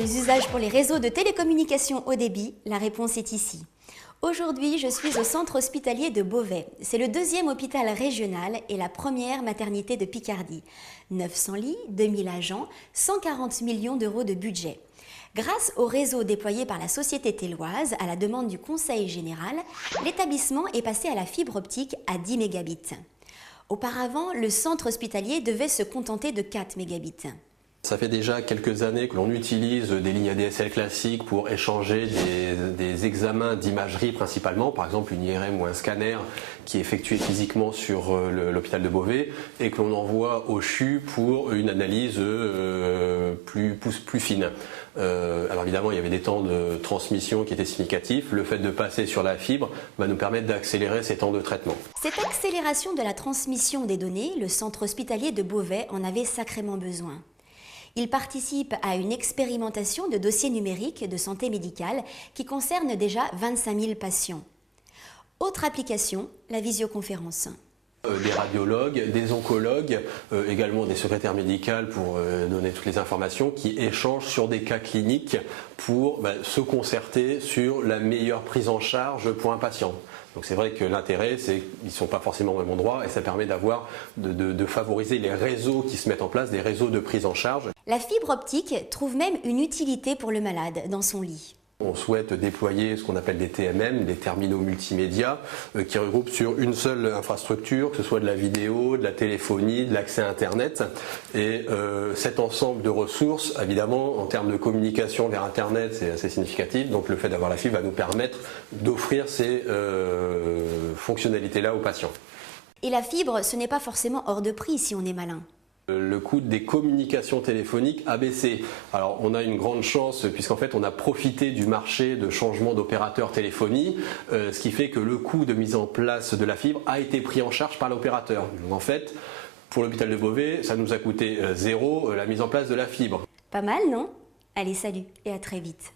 Quels usages pour les réseaux de télécommunications haut débit? La réponse est ici. Aujourd'hui, je suis au centre hospitalier de Beauvais. C'est le deuxième hôpital régional et la première maternité de Picardie. 900 lits, 2000 agents, 140 millions d'euros de budget. Grâce au réseau déployé par la société téloise à la demande du Conseil général, l'établissement est passé à la fibre optique à 10 mégabits. Auparavant, le centre hospitalier devait se contenter de 4 mégabits. Ça fait déjà quelques années que l'on utilise des lignes ADSL classiques pour échanger des examens d'imagerie principalement, par exemple une IRM ou un scanner qui est effectué physiquement sur l'hôpital de Beauvais et que l'on envoie au CHU pour une analyse plus fine. Alors évidemment, il y avait des temps de transmission qui étaient significatifs. Le fait de passer sur la fibre va nous permettre d'accélérer ces temps de traitement. Cette accélération de la transmission des données, le centre hospitalier de Beauvais en avait sacrément besoin. Il participe à une expérimentation de dossiers numériques de santé médicale qui concerne déjà 25 000 patients. Autre application, la visioconférence. Des radiologues, des oncologues, également des secrétaires médicales pour donner toutes les informations qui échangent sur des cas cliniques pour se concerter sur la meilleure prise en charge pour un patient. Donc c'est vrai que l'intérêt, c'est qu'ils ne sont pas forcément au même endroit et ça permet de favoriser les réseaux qui se mettent en place, des réseaux de prise en charge. La fibre optique trouve même une utilité pour le malade dans son lit. On souhaite déployer ce qu'on appelle des TMM, des terminaux multimédia, qui regroupent sur une seule infrastructure, que ce soit de la vidéo, de la téléphonie, de l'accès à Internet. Et cet ensemble de ressources, évidemment, en termes de communication vers Internet, c'est assez significatif. Donc le fait d'avoir la fibre va nous permettre d'offrir ces fonctionnalités-là aux patients. Et la fibre, ce n'est pas forcément hors de prix si on est malin. Le coût des communications téléphoniques a baissé. Alors on a une grande chance puisqu'en fait on a profité du marché de changement d'opérateur téléphonie, ce qui fait que le coût de mise en place de la fibre a été pris en charge par l'opérateur. En fait, pour l'hôpital de Beauvais, ça nous a coûté 0 la mise en place de la fibre. Pas mal, non? Allez, salut et à très vite.